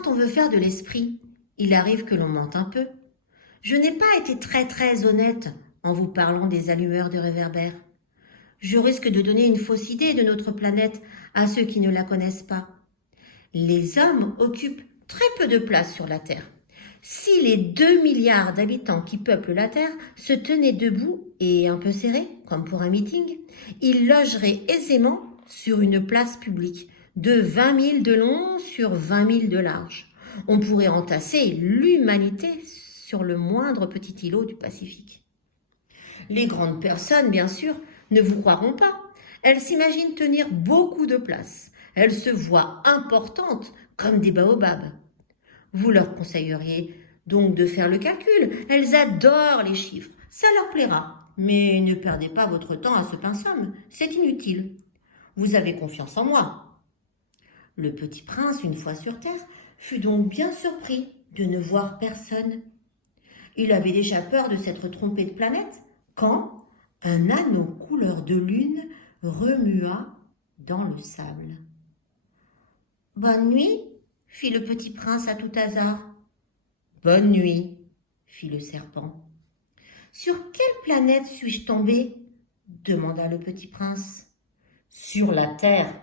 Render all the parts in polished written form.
quand on veut faire de l'esprit, il arrive que l'on mente un peu. Je n'ai pas été très honnête en vous parlant des allumeurs de réverbères. Je risque de donner une fausse idée de notre planète à ceux qui ne la connaissent pas. Les hommes occupent très peu de place sur la Terre. Si les 2 milliards d'habitants qui peuplent la Terre se tenaient debout et un peu serrés, comme pour un meeting, ils logeraient aisément sur une place publique de 20 000 de long sur 20 000 de large. On pourrait entasser l'humanité sur le moindre petit îlot du Pacifique. Les grandes personnes, bien sûr, ne vous croiront pas. Elles s'imaginent tenir beaucoup de place. Elles se voient importantes comme des baobabs. Vous leur conseilleriez donc de faire le calcul. Elles adorent les chiffres. Ça leur plaira. Mais ne perdez pas votre temps à ce pinsomme. C'est inutile. Vous avez confiance en moi. Le petit prince, une fois sur terre, fut donc bien surpris de ne voir personne. Il avait déjà peur de s'être trompé de planète quand un anneau couleur de lune remua dans le sable. « Bonne nuit » fit le petit prince à tout hasard. « Bonne nuit » fit le serpent. « Sur quelle planète suis-je tombé » demanda le petit prince. « Sur la terre,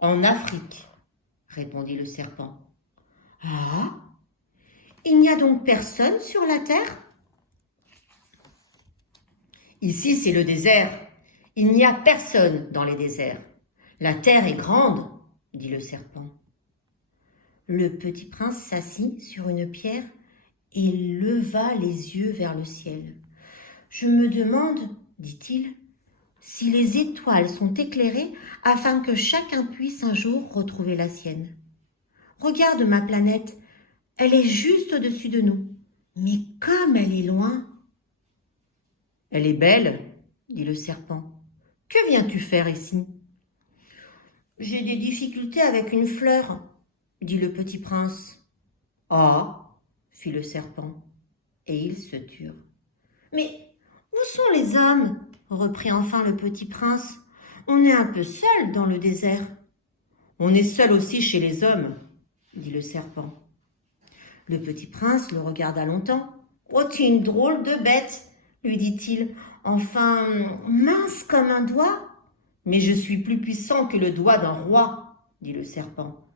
en Afrique » répondit le serpent. « Ah, il n'y a donc personne sur la terre ?» « Ici, c'est le désert. Il n'y a personne dans les déserts. La terre est grande, » dit le serpent. Le petit prince s'assit sur une pierre et leva les yeux vers le ciel. « Je me demande, dit-il, si les étoiles sont éclairées afin que chacun puisse un jour retrouver la sienne. Regarde ma planète, elle est juste au-dessus de nous, mais comme elle est loin. » « Elle est belle, » dit le serpent. « Que viens-tu faire ici ?»« J'ai des difficultés avec une fleur, » dit le petit prince. « Ah, » fit le serpent, et ils se turent. « Mais où sont les hommes ?» reprit enfin le petit prince. « On est un peu seul dans le désert. »« On est seul aussi chez les hommes, » dit le serpent. Le petit prince le regarda longtemps. « Oh, tu es une drôle de bête !» lui dit-il. « Enfin, mince comme un doigt. »« Mais je suis plus puissant que le doigt d'un roi, » dit le serpent.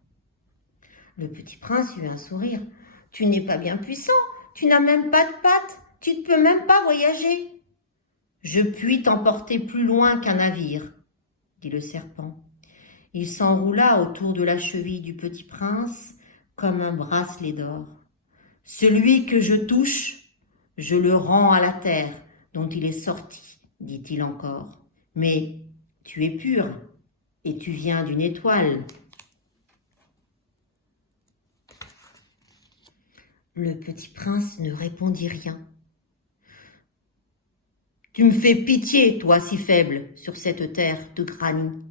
Le petit prince eut un sourire. « Tu n'es pas bien puissant, tu n'as même pas de pattes, tu ne peux même pas voyager. »« Je puis t'emporter plus loin qu'un navire, » dit le serpent. Il s'enroula autour de la cheville du petit prince comme un bracelet d'or. « Celui que je touche, je le rends à la terre dont il est sorti, » dit-il encore. « Mais tu es pur et tu viens d'une étoile. » Le petit prince ne répondit rien. « Tu me fais pitié, toi si faible, sur cette terre de granit.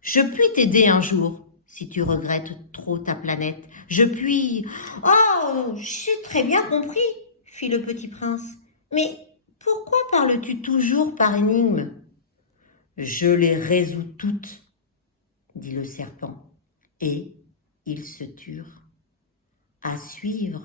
Je puis t'aider un jour, si tu regrettes trop ta planète. Je puis... »« Oh, j'ai très bien compris, » fit le petit prince. « Mais pourquoi parles-tu toujours par énigmes ?»« Je les résous toutes, » dit le serpent. Et ils se turent. À suivre.